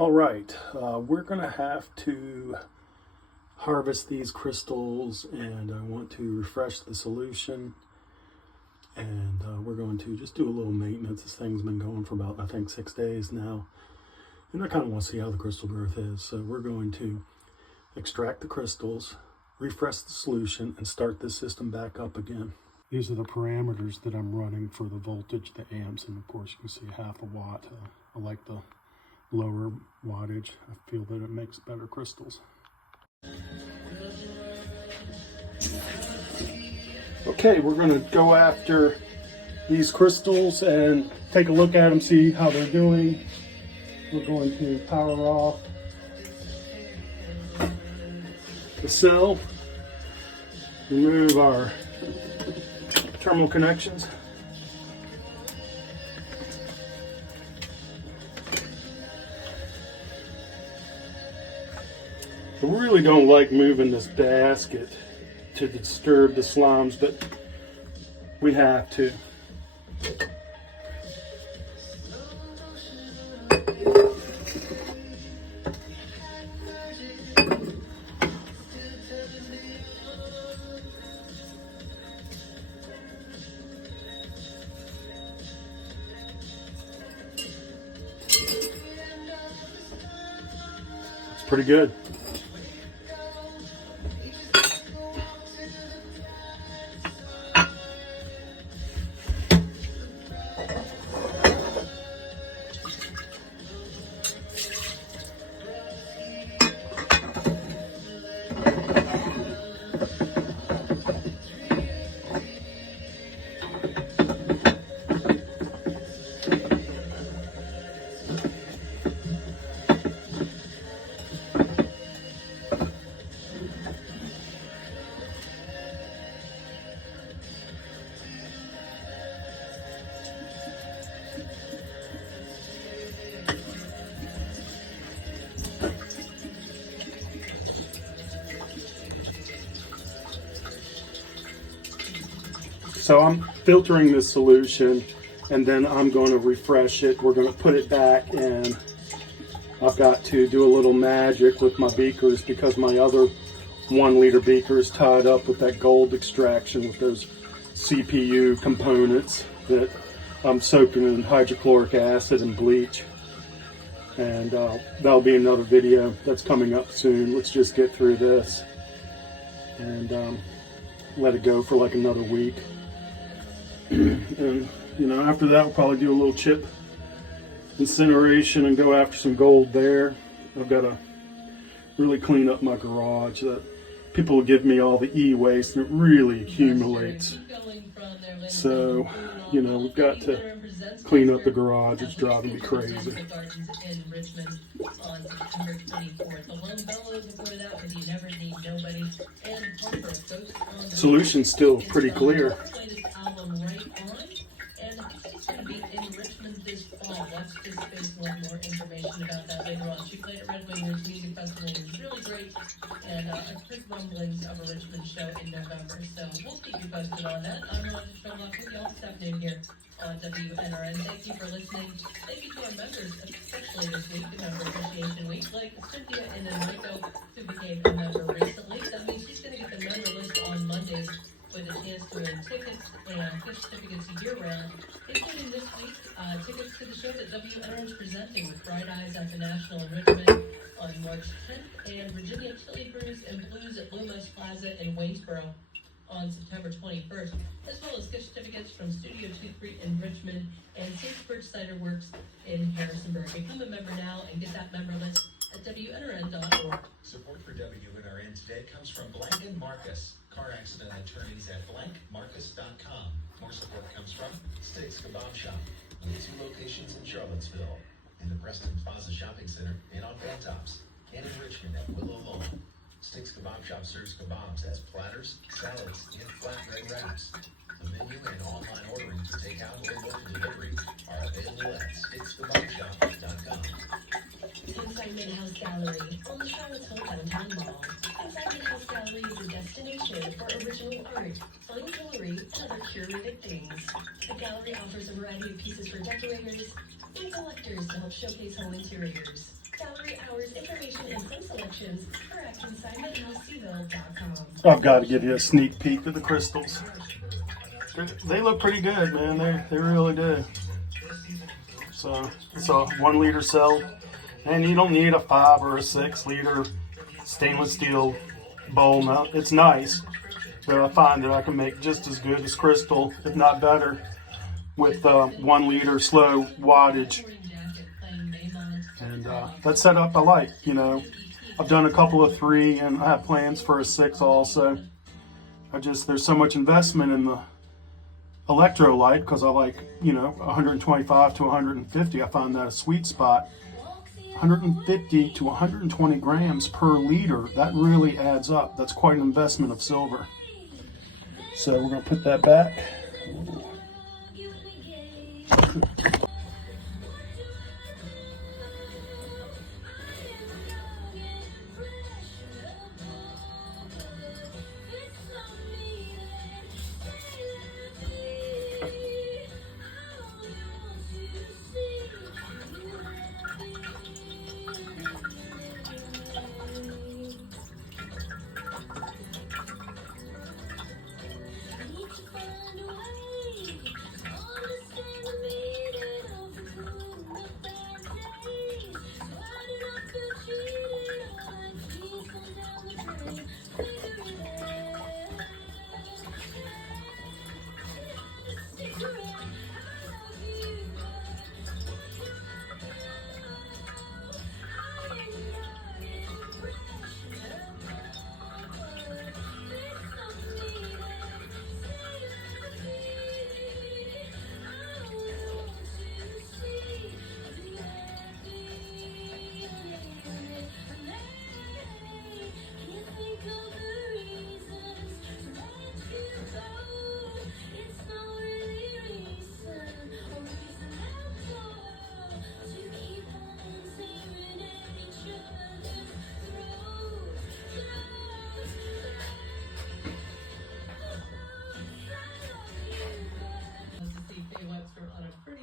All right, we're gonna have to harvest these crystals, and I want to refresh the solution, and we're going to just do a little maintenance. This thing's been going for about, I think, 6 days now, and I kind of want to see how the crystal growth is. So we're going to extract the crystals, refresh the solution, and start this system back up again. These are the parameters that I'm running for the voltage, the amps, and of course you can see 0.5 watt. I like the lower wattage. I feel that it makes better crystals. Okay, we're going to go after these crystals and take a look at them, see how they're doing. We're going to power off the cell, remove our terminal connections. I really don't like moving this basket to disturb the slimes, but we have to. It's pretty good. So I'm filtering this solution, and then I'm going to refresh it. We're going to put it back, and I've got to do a little magic with my beakers because my other 1 liter beaker is tied up with that gold extraction with those CPU components that I'm soaking in hydrochloric acid and bleach. And that'll be another video that's coming up soon. Let's just get through this and let it go for like another week. And you know, after that we'll probably do a little chip incineration and go after some gold there. I've got to really clean up my garage. That people will give me all the e-waste and it really accumulates. So, you know, we've got to clean up the garage. It's driving me crazy. Solution's still pretty clear. Watch this space. We'll have more information about that later on. She played at Red Wingers Music Festival. It was really great. And a quick rumblings of a Richmond show in November. So we'll keep you posted on that. I'm Roger Sherlock with y'all this afternoon here on WNRN. Thank you for listening. Thank you to our members, especially this week, the Member Appreciation Week, like Cynthia and Enrico, who became a member recently. That means she's going to get the member list on Mondays with a chance to win tickets and gift certificates year-round, including this week, tickets to the show that WNR is presenting with Bright Eyes at the National in Richmond on March 10th, and Virginia Chili Brews and Blues at Lumos Plaza in Waynesboro on September 21st, as well as gift certificates from Studio 23 in Richmond and Sagebridge Cider Works in Harrisonburg. Become a member now and get that member list at WNRN.org. Support for WNRN today comes from Blank & Marcus, car accident attorneys at blankmarcus.com. More support comes from Sticks Kebab Shop, with 2 locations in Charlottesville, in the Preston Plaza Shopping Center and on Bentops, and in Richmond at Willow Mall. Sticks Kebab Shop serves kebabs as platters, salads, and flatbread wraps. The menu and online ordering for takeout or local delivery are available at stickskebabshop.com. Inside Midhouse Gallery on the Charlottesville Downtown Mall. Inside Midhouse Gallery is a destination for original art, fine jewelry, and other curated things. The gallery offers a variety of pieces for decorators and collectors to help showcase home interiors. gallery hours information and print selections are at consignmenthouseseaville.com. I've got to give you a sneak peek of the crystals. They look pretty good, man. They really do. So it's a 1 liter cell, and you don't need a 5 or a 6 liter stainless steel bowl. Now it's nice, but I find that I can make just as good as crystal, if not better, with 1 liter slow wattage. And that setup I like. You know, I've done a couple of 3, and I have plans for a 6 also. There's so much investment in the electrolyte because I like, you know, 125 to 150. I find that a sweet spot. 150 to 120 grams per liter. That really adds up. That's quite an investment of silver. So we're going to put that back.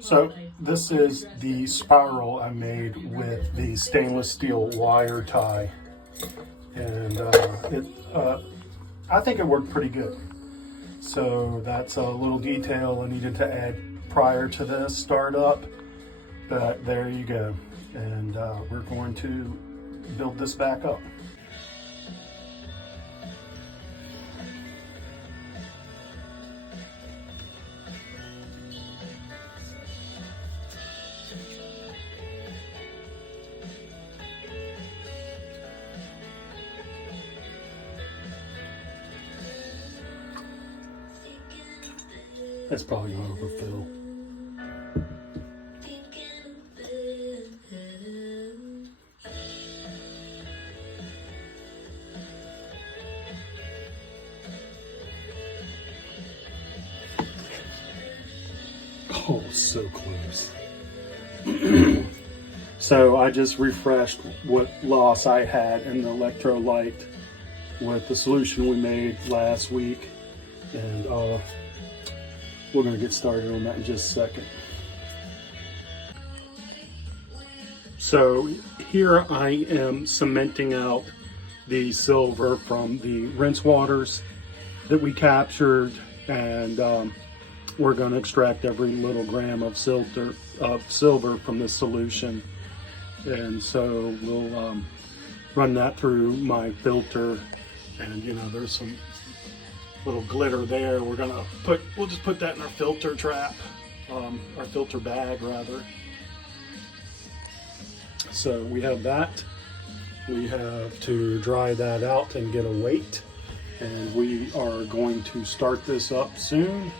So this is the spiral I made with the stainless steel wire tie, and I think it worked pretty good. So that's a little detail I needed to add prior to this startup, but there you go. And we're going to build this back up. That's probably going to overfill. Oh, so close. So I just refreshed what loss I had in the electrolyte with the solution we made last week, and we're going to get started on that in just a second. So here I am cementing out the silver from the rinse waters that we captured, and we're going to extract every little gram of silver from this solution. And so we'll run that through my filter, and you know, there's some little glitter there. We'll just put that in our filter trap, our filter bag rather. So we have that. We have to dry that out and get a weight, and we are going to start this up soon,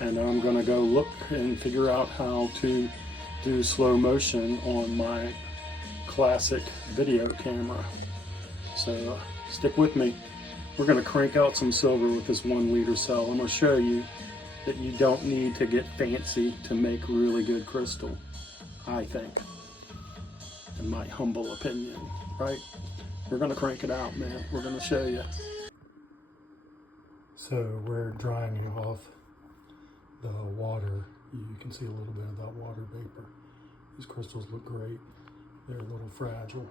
and I'm going to go look and figure out how to do slow motion on my classic video camera. So stick with me. We're going to crank out some silver with this 1 liter cell. I'm going to show you that you don't need to get fancy to make really good crystal, I think, in my humble opinion, right? We're going to crank it out, man. We're going to show you. So we're drying off the water. You can see a little bit of that water vapor. These crystals look great. They're a little fragile.